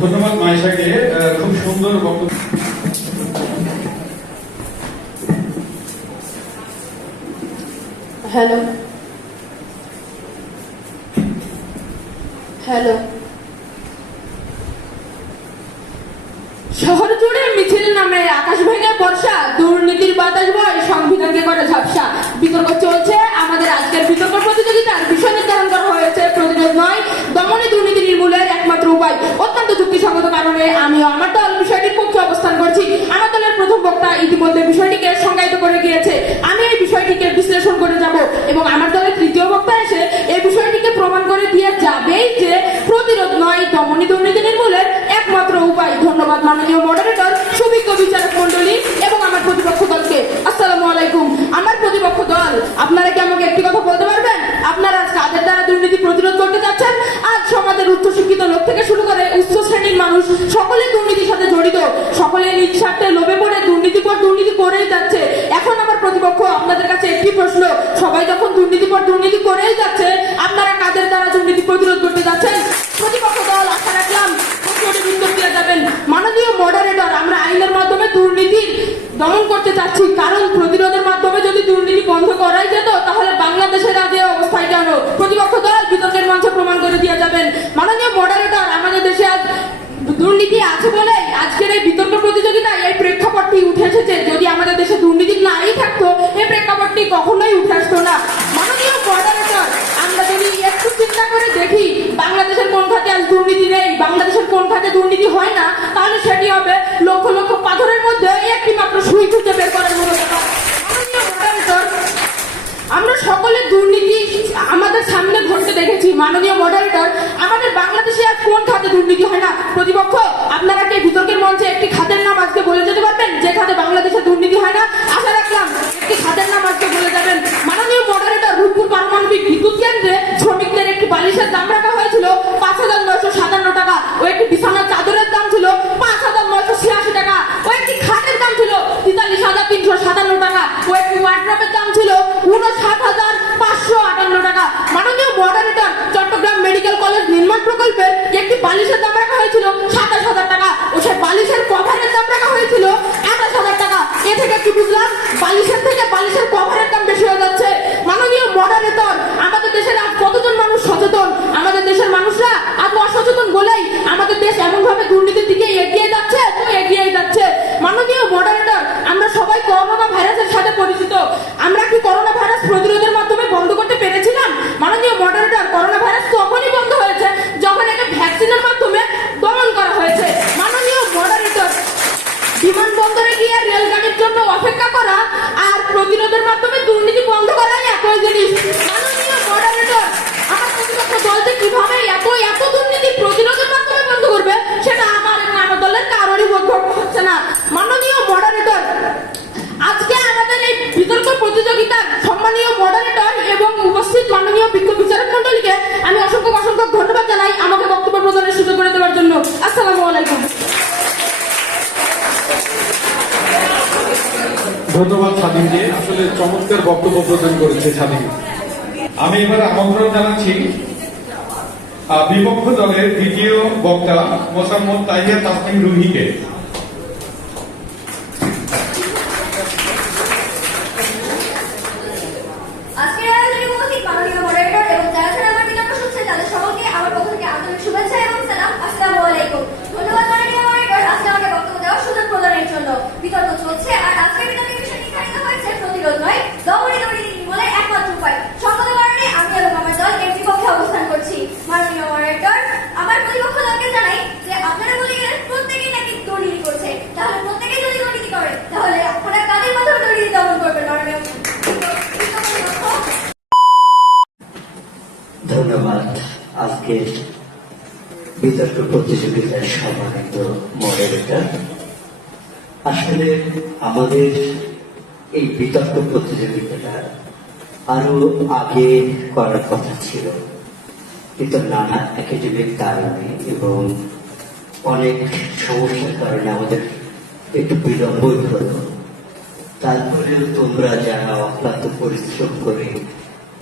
ধন্যবাদ মাইশাকে, খুব সুন্দর বক্তব্য। হ্যালো হ্যালো, শহর জুড়ে মিছিল নামে আকাশ ভেঙে বর্ষা, দুর্নীতির বাতাস বয় সংবিধানকে করে ঝাপসা। বিতর্ক চলছে, আমাদের আজকের বিতর্ক প্রতিযোগিতার বিষয় নির্ধারণ করা হয়েছে প্রতিরোধ নয়, দমনে দুর্নীতি নির্মূলের একমাত্র উপায়। অত্যন্ত যুক্তিসঙ্গত কারণে আমিও আমার দল বিষয়টির পক্ষে অবস্থান করছি। আমার দলের প্রথম বক্তা ইতিমধ্যে বিষয়টিকে সংজ্ঞায়িত করে গিয়েছে। আমি এই বিষয়টিকে বিশ্লেষণ করে যাব এবং আমার দলের তৃতীয় বক্তা এসে এই বিষয়টিকে প্রমাণ করে দিয়ে যাবেই যে প্রতিরোধ নয়, দমনী দুর্নীতি নির্মূলের একমাত্র উপায়। ধন্যবাদ মাননীয় মডারেটর, সুবিজ্ঞ বিচারক মন্ডলী এবং আমার প্রতিপক্ষ দলকে। আসসালামু আলাইকুম। আমার প্রতিপক্ষ দল, আপনারা কি আমাকে একটি কথা বলতে পারবেন? আপনারা কাদের দ্বারা দুর্নীতি প্রতিরোধ করতে যাচ্ছেন? আজ সমাজের উচ্চশিক্ষিত লোক থেকে শুরু করে উচ্চ শ্রেণীর মানুষ সকলে দুর্নীতির সাথে জড়িত, সকলে নিজ স্বার্থে লোভে পড়ে দুর্নীতি পর দুর্নীতি করেই যাচ্ছে। এখন আমার প্রতিপক্ষ, আপনাদের কাছে একটি প্রশ্ন, সবাই যখন দুর্নীতি পর দুর্নীতি করেই যাচ্ছে, আপনারা কাদের দ্বারা দুর্নীতি প্রতিরোধ করতে যাচ্ছেন? প্রতিপক্ষ দল, আশা রাখলাম প্রশ্নটির উত্তর দিয়ে যাবেন। মাননীয় মডারেটর, আমরা আইনের মাধ্যমে দুর্নীতি দমন করতে চাচ্ছি, কারণ প্রতিরোধের মাধ্যমে যদি দুর্নীতি বন্ধ করাই যেত তাহলে বাংলাদেশের আজ এই অবস্থায় কেন? প্রতিপক্ষ দল বিতর্কের মঞ্চে প্রমাণ করে দিয়ে যাবেন। মাননীয় মডারেটর, আমাদের দেশে আজ দুর্নীতি আছে বলে আজকের এই বিতর্ক প্রতিযোগিতায় এই প্রেক্ষাপটটি উঠে এসেছে। যদি আমাদের দেশে দুর্নীতি নাই থাকতো, এই প্রেক্ষাপটটি কখনোই উঠে আসতো না। মাননীয় মডারেটর, আমরা যদি একটু চিন্তা করে দেখি বাংলাদেশের কোন খাতে আজ দুর্নীতি নেই, বাংলাদেশের কোন খাতে দুর্নীতি হয় না, তাহলে সেটি হবে লক্ষ লক্ষ পাথরের মধ্যে একটি মাত্র সুই খুঁজে বের করার মতো ব্যাপার। মাননীয় মডারেটর, আমরা সকলে দুর্নীতি আমাদের সামনে ঘটতে দেখেছি। মাননীয় মডারেটর, আমাদের বাংলাদেশে আর কোন খাতে দুর্নীতি হয় না? প্রতিপক্ষ, আপনারা কি বিতর্কের মঞ্চে একটি খাতের নাম আজকে বলে যেতে পারবেন যে খাতে বাংলাদেশে দুর্নীতি হয় না? আশা রাখলাম একটি খাতের নাম আজকে বলে যাবেন। মাননীয় মডারেটর, রূপপুর পারমাণবিক বিদ্যুৎ কেন্দ্রে শ্রমিকদের একটি বালিশের দাম রাখা হয়েছিল ৫,৯৫৭ টাকা, ও একটি বিছানার চাদরের দাম ছিল ৫,৯৮৬ টাকা, ও একটি খাটের দাম ছিল ৪৩,৩৫৭ টাকা, ও একটি ওয়ার্ড্রপের দাম ছিল ৫৯,৫৫৮ টাকা। মাননীয় মডারেটর, চট্টগ্রাম মেডিকেল কলেজ নির্মাণ প্রকল্পের একটি বালিশের দাম রাখা হয়েছিল ২৭,০০০ টাকা, ও সেই বালিশের কভারের দাম রাখা হয়েছিল ২৮,০০০ টাকা। এ থেকে কি বুঝলাম? বালিশের থেকে বালিশের কভারের দাম বেশি হয়ে যাচ্ছে। মাননীয় মডারেটর, আমাদের দেশের আজ কতজন মানুষ সচেতন? আমাদের দেশের মানুষরা আজ অসচেতন বলেই আমাদের দেশ এমন ভাবে দুর্নীতির দিকে এগিয়ে যাচ্ছে তো এগিয়ে যাচ্ছে। মাননীয় মডারেটর, আমরা সবাই করোনা ভাইরাসের সাথে পরিচিত। আমরা কি করোনা ভাইরাস প্রতিরোধের মাধ্যমে বন্ধ করতে পেরেছিলাম? মাননীয় মডারেটর, করোনা ভাইরাস তখনই বন্ধ হয়েছে যখন একে ভ্যাকসিনের মাধ্যমে দমন করা হয়েছে। মাননীয় মডারেটর, বিমানবন্দরে গিয়ে রেলগাড়ির জন্য অপেক্ষা করা আর প্রতিরোধের মাধ্যমে দুর্নীতি বন্ধ করাই একই জিনিস। মাননীয় মডারেটর, আমার প্রতিপক্ষ দলটি কিভাবে এত এত দুর্নীতি প্রতিরোধের মাধ্যমে বন্ধ করবে সেটা আমার এবং আমার দলের কারোরই বোধগম্য হচ্ছে না। মাননীয় মডারেটর, আজকে আমাদের এই বিতর্ক প্রতিযোগিতার সম্মানীয় মডারেটর এবং উপস্থিত মাননীয় বিজ্ঞ বিচারক মন্ডলীকে আমি অসংখ্য অসংখ্য ধন্যবাদ জানাই আমাকে বক্তব্য প্রদানের সুযোগ করে দেওয়ার জন্য। আসসালামু আলাইকুম। ধন্যবাদ স্বাধীনকে, আসলে চমৎকার বক্তব্য প্রদান করেছে স্বাধীন। আমি এবার আমন্ত্রণ জানাচ্ছি বিপক্ষ দলের দ্বিতীয় বক্তা মোসাম্মদ তাহিয়া তাসনিম রুহিকে। বিতর্ক চলছে আর আজকের বিতর্কের বিষয় নির্ধারিত হয়েছে প্রতিরোধ নয়, দমনী দুর্নীতি নির্মূলের একমাত্র উপায়। সকল কারণে আমি এবং আমার দল এর বিপক্ষে অবস্থান করছি। মাননীয় মডারেটর, আমার প্রতিপক্ষ দলকে জানাই যে আপনারা বলে গেলেন প্রত্যেকেই নাকি দুর্নীতি করছে, তাহলে প্রত্যেকেই যদি দুর্নীতি করে তাহলে আপনারা কাদের মাধ্যমে দুর্নীতি দমন করবেন? মাননীয় ধন্যবাদ। আজকে বিতর্ক প্রতিযোগিতার সম্মানিত মডারেটর, আসলে আমাদের এই বিতর্ক প্রতিযোগিতাটা আরো আগে করার কথা ছিল, কিন্তু নানা একাডেমিক কারণে এবং অনেক সমস্যার কারণে আমাদের একটু বিলম্বই হলো। তারপরেও তোমরা যারা অক্লান্ত পরিশ্রম করে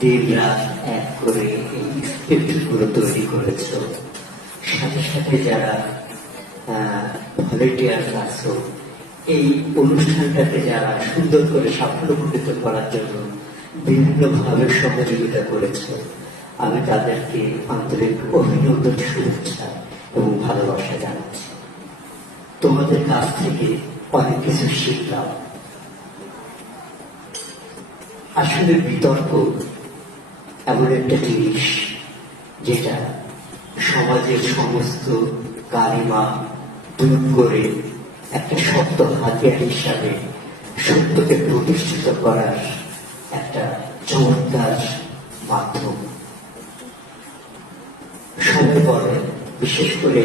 দিন রাত এক করে এই স্ক্রিপ্টগুলো তৈরি করেছ, সাথে সাথে যারা ভলেন্টিয়ার আছো, এই অনুষ্ঠানটাকে যারা সুন্দর করে সাফল্যমণ্ডিত করার জন্য বিভিন্নভাবে সহযোগিতা করেছে, আমি তাদেরকে আন্তরিক অভিনন্দন, শুভেচ্ছা এবং ভালোবাসা জানাচ্ছি। তোমাদের কাছ থেকে অনেক কিছু শিখলাম। আসলে বিতর্ক এমন একটা জিনিস যেটা সমাজের সমস্ত কালিমা দূর করে একটা শক্ত হাতিয়ার হিসাবে সত্যকে প্রতিষ্ঠিত করার একটা চমৎকার মাধ্যম। সবাই বলে, বিশেষ করে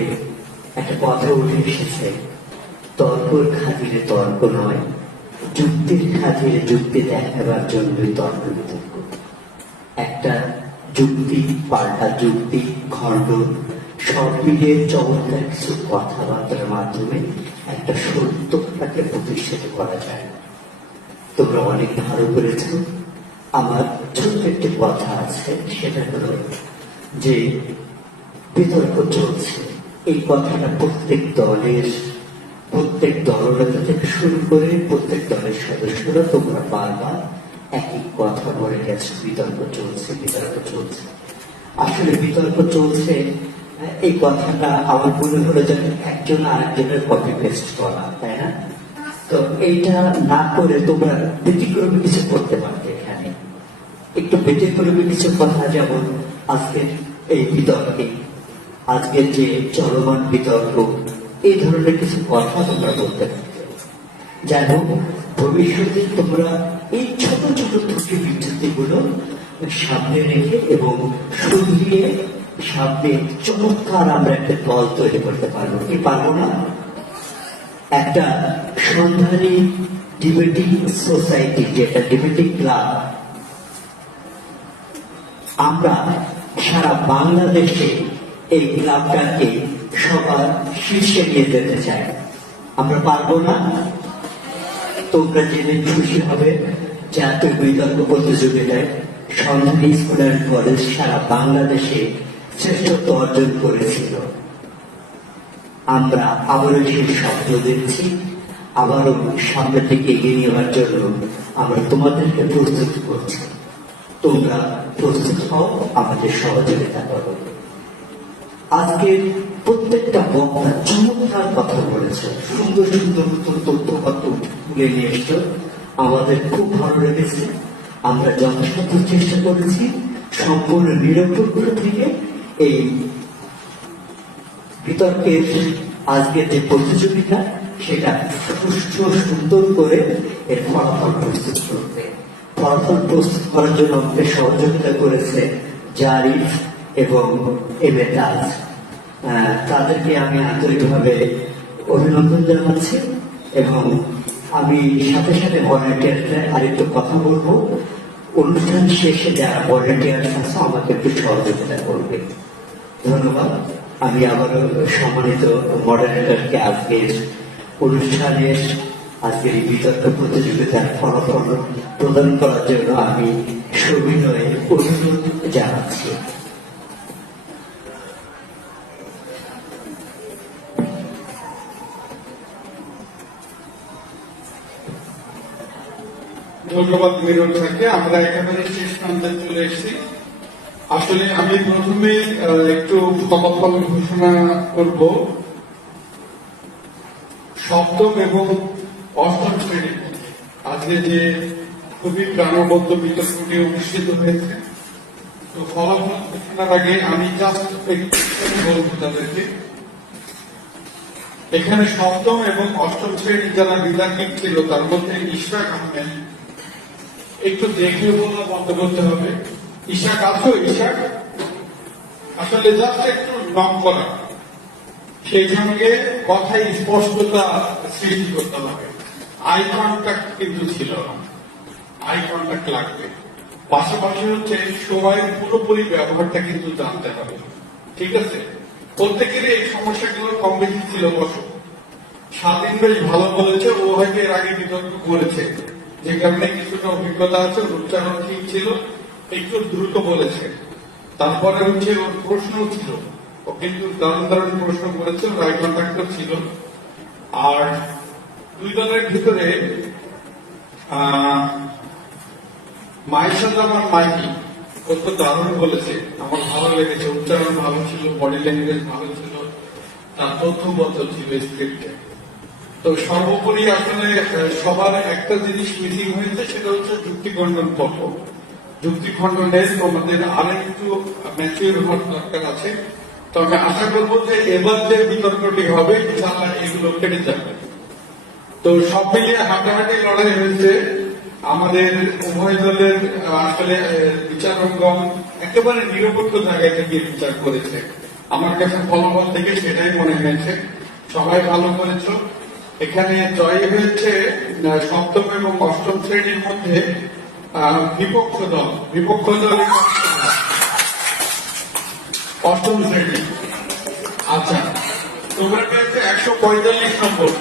একটা কথা উঠে এসেছে, তর্কর খাতিরে তর্ক নয়, যুক্তির খাতিরে যুক্তি দেখাবার জন্যই তর্ক বিতর্ক। একটা যুক্তি পাল্টা যুক্তি খণ্ড সব মিলিয়ে চমৎকার কিছু কথাবার্তার মাধ্যমে একটা সত্যটাকে প্রতিষ্ঠিত করা যায়। তোমরা অনেক ভালো করেছ। আমার ছোট্ট একটি কথা আছে, সেটা হলো যে বিতর্ক চলছে, এই কথাটা প্রত্যেক দলনেতা থেকে শুরু করে প্রত্যেক দলের সদস্যরা তোমরা বারবার একই কথা বলে গেছে, বিতর্ক চলছে, বিতর্ক চলছে। আসলে বিতর্ক চলছে এই কথাটা আমার মনে হলো যেন একজন আরেকজনের কপি পেস্ট করা, তাই না? তো এইটা না করে তোমরা ব্যতিক্রমী কিছু করতে পারবে। এখানে একটু ব্যতিক্রমী কিছু কথা, যেমন আজকের এই বিতর্কে, আজকের যে চলমান বিতর্ক, এই ধরনের কিছু কথা তোমরা বলতে পারবে। যাই হোক, ভবিষ্যতে তোমরা এই ছোট ছোট ত্রুটি বিচ্যুতি গুলো সামনে রেখে এবং শুধরিয়ে সামনে চমৎকার আমরা একটা দল তৈরি করতে পারবো, কি পারবো না? একটা সন্ধানী ডিবেটিং সোসাইটি, যেটা ডিবেটিং ক্লাব, আমরা সারা বাংলাদেশে এই ক্লাবটাকে সবার শীর্ষে নিয়ে যেতে চাই। আমরা পারবো না? তোমরা জেনে খুশি হবে, জাতীয় বিতর্ক প্রতিযোগিতায় সন্ধানী স্কুল অ্যান্ড কলেজ সারা বাংলাদেশে শ্রেষ্ঠত্ব অর্জন করেছিল। আমরা আবারও সেই স্বপ্ন দেখছি, আবারও সামনের দিকে এগিয়ে নেওয়ার জন্য আমরা তোমাদেরকে প্রস্তুত করছি। তোমরা প্রস্তুত হও, আমাদের সহযোগিতা করো। আজকের প্রত্যেকটা বক্তা চমৎকার কথা বলেছে, সুন্দর সুন্দর তথ্য তুলে নিয়ে এসছো, আমাদের খুব ভালো লেগেছে। আমরা যথাসাধ্য চেষ্টা করেছি সম্পূর্ণ নিরপেক্ষ থেকে এই বিতর্কের আজকের যে প্রতিযোগিতা, সেটা সুষ্ঠু সুন্দর করে এর ফলাফল প্রস্তুত করতে। ফলাফল প্রস্তুত করার জন্য আমাকে সহযোগিতা করেছে জারিফ এবং এবেতাজ। তাদেরকে আমি আন্তরিকভাবে অভিনন্দন জানাচ্ছি এবং আমি সাথে সাথে ভলেন্টিয়ারদের আরেকটু কথা বলবো। অনুষ্ঠান শেষে যারা ভলেন্টিয়ার আছে আমাকে একটু সহযোগিতা করবে। ধন্যবাদ। আমি আবারও সম্মানিত মডারেটরকে আজকের অনুষ্ঠানের, আজকের এই বিতর্ক প্রতিযোগিতার ফলাফল প্রদান করার জন্য আমি সবিনয়ে অনুরোধ জানাচ্ছি। ধন্যবাদ মিরন স্যারকে। আমরা একেবারে শেষ প্রান্তে চলে এসেছি। আসলে আমি প্রথমে একটু ফলাফল ঘোষণা করব। সপ্তম এবং অষ্টম শ্রেণীর আজকে যে খুবই প্রাণবন্ত বিতর্কটি অনুষ্ঠিত হয়েছে, তো ফলাফল ঘোষণার আগে আমি জাস্ট বলবো তাদেরকে, এখানে সপ্তম এবং অষ্টম শ্রেণীর যারা বিতর্কিত ছিল তার মধ্যে ইশরাক আহমেদ, একটু দেখে বলা বন্ধ করতে হবে। ইশাক আছো? ইশাক আসলে জাস্ট একটু নক করা, সেই সঙ্গে কথায় স্পষ্টতা সৃষ্টি করতে হবে। আই কন্ট্যাক্ট কিন্তু ছিল না, আই কন্ট্যাক্ট লাগবে। পাশাপাশি হচ্ছে সবাই পুরোপুরি ব্যবহারটা কিন্তু জানতে হবে, ঠিক আছে? প্রত্যেকেরই এই সমস্যাগুলো কম বেশি ছিল। বসো, স্বাধীন বেশ ভালো বলেছে, ও হয়তো এর আগে বিতর্ক করেছে, যে কারণে কিছুটা অভিজ্ঞতা আছে, উচ্চারণ ঠিক ছিল, একটু দ্রুত বলেছে। তারপরে হচ্ছে ওর প্রশ্ন ছিল, ও ও কিন্তু দারুণ দারুণ প্রশ্ন করেছে, রায় কন্ট্রাক্টর ছিল। আর দুই দলের ভিতরে মাইশা জামান মাইকি ও তো দারুণ বলেছে, আমার ভালো লেগেছে, উচ্চারণ ভালো ছিল, বডি ল্যাঙ্গুয়েজ ভালো ছিল, তার তথ্যবদ্ধ ছিল স্ক্রিপ্টে। তো সর্বোপরি আসলে সবার একটা জিনিস মিসিং হয়েছে, সেটা হচ্ছে যুক্তি খণ্ডন পর্ব। যুক্তি খণ্ডনের তোমাদের আরেকটু ম্যাচিউর হওয়ার দরকার আছে। তবে আশা করবো যে এবার যে বিতর্কটি হবে ইনশাআল্লাহ এগুলো কেটে যাবে। তো সব মিলিয়ে হাঁটাহাঁটি লড়াই হয়েছে। আমাদের উভয় দলের আসলে বিচারকগণ একেবারে নিরপেক্ষ জায়গা থেকে বিচার করেছে। আমার কাছে ফলাফল থেকে সেটাই মনে হয়েছে, সবাই ভালো করেছ। এখানে জয় হয়েছে সপ্তম এবং অষ্টম শ্রেণীর মধ্যে বিপক্ষ দল অষ্টম শ্রেণী। আচ্ছা, তোমরা পেয়েছে 145 নম্বর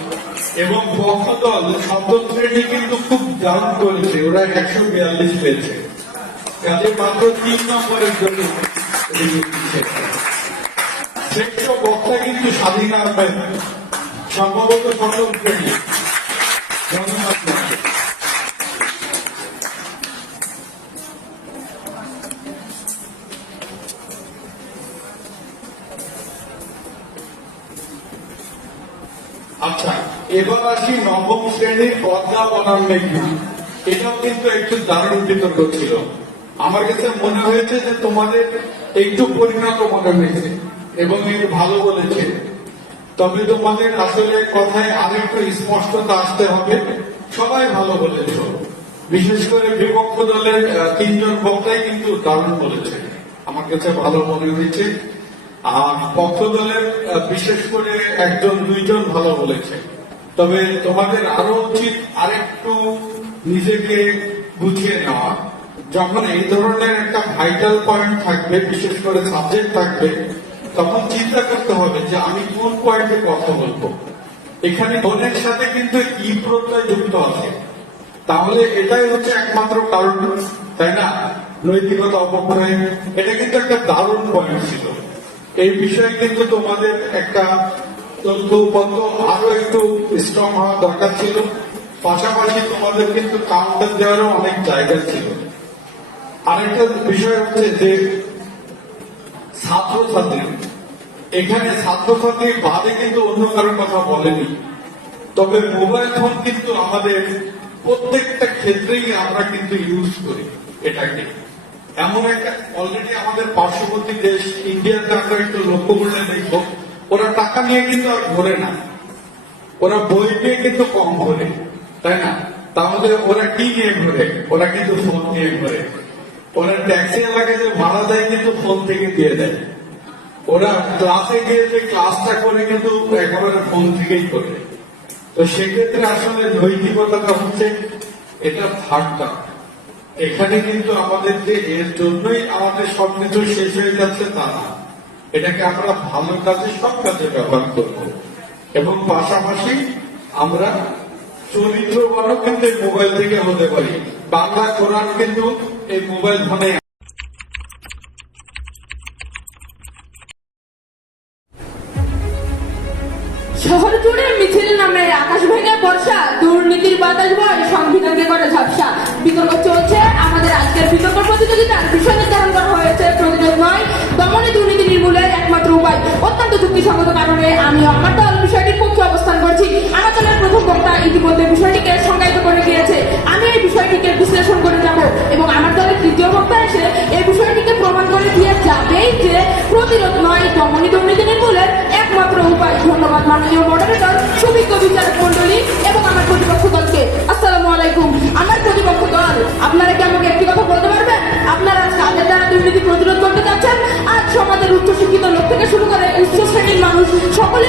এবং পক্ষ দল সপ্তম শ্রেণী কিন্তু খুব দারুণ করেছে, ওরা 142 পেয়েছে। কাজে মাত্র 3 নম্বরের জন্য শ্রেষ্ঠ বক্তা কিন্তু স্বাধীন আহমেদ, সম্ভবত সপ্তম শ্রেণী। ধন্যবাদ। আচ্ছা, এবার আসি নবম শ্রেণীর পদ্মা বনাম মেঘনা। এটাও কিন্তু একটু দারুণ বিতর্ক ছিল। আমার কাছে মনে হয়েছে যে তোমাদের একটু পরিণত মনে হয়েছে এবং একটু ভালো বলেছে। তবে তোমাদের আসলে কথায় আরেকটু স্পষ্টতা আসতে হবে। সবাই ভালো বলেছ, বিশেষ করে বিপক্ষ দলের 3 জন বক্তাই কিন্তু দারুণ বলেছে, আমার কাছে ভালো মনে হয়েছে। আর পক্ষ দলের বিশেষ করে 1-2 জন ভালো বলেছে। তবে তোমাদের আরো উচিত আরেকটু নিজেকে গুছিয়ে নেওয়া। যখন এই ধরনের একটা ভাইটাল পয়েন্ট থাকবে, বিশেষ করে সাবজেক্ট থাকবে, তখন চিন্তা করতে হবে যে আমি কোন পয়েন্টে কথা বলবো। এখানে মনের সাথে কিন্তু ই প্রত্যয় যুক্ত আছে, তাহলে এটাই হচ্ছে একমাত্র কারণ, তাই না? নৈতিকতা অপক্ষয়, এটা কিন্তু একটা দারুণ পয়েন্ট ছিল। এই বিষয়ে কিন্তু তোমাদের একটা তথ্য উপত্য আরো একটু স্ট্রং হওয়া দরকার ছিল। পাশাপাশি তোমাদের কিন্তু কাউন্টার দেওয়ারও অনেক জায়গা ছিল। আরেকটা বিষয় হচ্ছে যে ছাত্রছাত্রী, এখানে ছাত্রছাত্রী বাদে কিন্তু অন্য কারোর কথা বলেনি। তবে মোবাইল ফোন কিন্তু আমাদের প্রত্যেকটা ক্ষেত্রেই আমরা কিন্তু ইউজ করি। এটাকে এমন একটা অলরেডি আমাদের পার্শ্ববর্তী দেশ ইন্ডিয়াতে আমরা একটু লক্ষ্য করলে দেখবো, ওরা টাকা নিয়ে কিন্তু আর ঘোরে না, ওরা বই নিয়ে কিন্তু কম ঘোরে, তাই না? তাহলে ওরা কি নিয়ে ঘোরে? ওরা কিন্তু ফোন নিয়ে ঘোরে। ওরা ট্যাক্সি এলাকায় যে ভাড়া দেয় কিন্তু ফোন থেকে দিয়ে দেয়। ওরা ক্লাসে গিয়ে যে ক্লাসটা করে কিন্তু একেবারে ফোন থেকেই করে। তো সেক্ষেত্রে আসলে নৈতিকতাটা হচ্ছে এটা থার্ডটা। এখানে কিন্তু আমাদের যে এর জন্যই আমাদের সবকিছু শেষ হয়ে যাচ্ছে তা না, এটাকে আমরা ভালো কাজে সব কাজে ব্যবহার করব এবং পাশাপাশি আমরা চরিত্রবানও কিন্তু এই মোবাইল থেকে হতে পারি। বাংলা কোরআন কিন্তু এই মোবাইল ফোনে। শহর জুড়ে মিছিল নামে আকাশ ভেঙে বর্ষা, দুর্নীতির বাতাস বয় সংবিধানকে করে ঝাপসা। বিতর্ক চলছে, আমাদের আজকের বিতর্ক প্রতিযোগিতার বিষয় নির্ধারণ করা হয়েছে প্রতিরোধ নয়, দমনে দুর্নীতি নির্মূলের একমাত্র উপায়। অত্যন্ত যুক্তিসঙ্গত কারণে আমি আমার দল বিষয়টির পক্ষে অবস্থান করছি। আমার দলের প্রথম বক্তা ইতিমধ্যে বিষয়টিকে সংজ্ঞায়িত করে দিয়েছে। আমি এই বিষয়টিকে বিশ্লেষণ করে যাব এবং আমার দলের তৃতীয় বক্তা এসে এই বিষয়টিকে প্রমাণ করে দিয়ে যাবেই যে প্রতিরোধ নয়, দমনে দুর্নীতি নির্মূলের একমাত্র উপায়। ধন্যবাদ মাননীয় মডারেটর, সুবিজ্ঞ বিচারক মন্ডলী এবং আমার প্রতিপক্ষ দলকে। আসসালামু আলাইকুম। আমার প্রতিপক্ষ দল, আপনারা কি আমাকে একটি কথা বলতে পারবেন? আপনারা কাদের দ্বারা দুর্নীতি প্রতিরোধ করতে চাচ্ছেন? আজ সমাজের উচ্চশিক্ষিত লোক থেকে শুরু করে উচ্চ শ্রেণীর মানুষ সকলে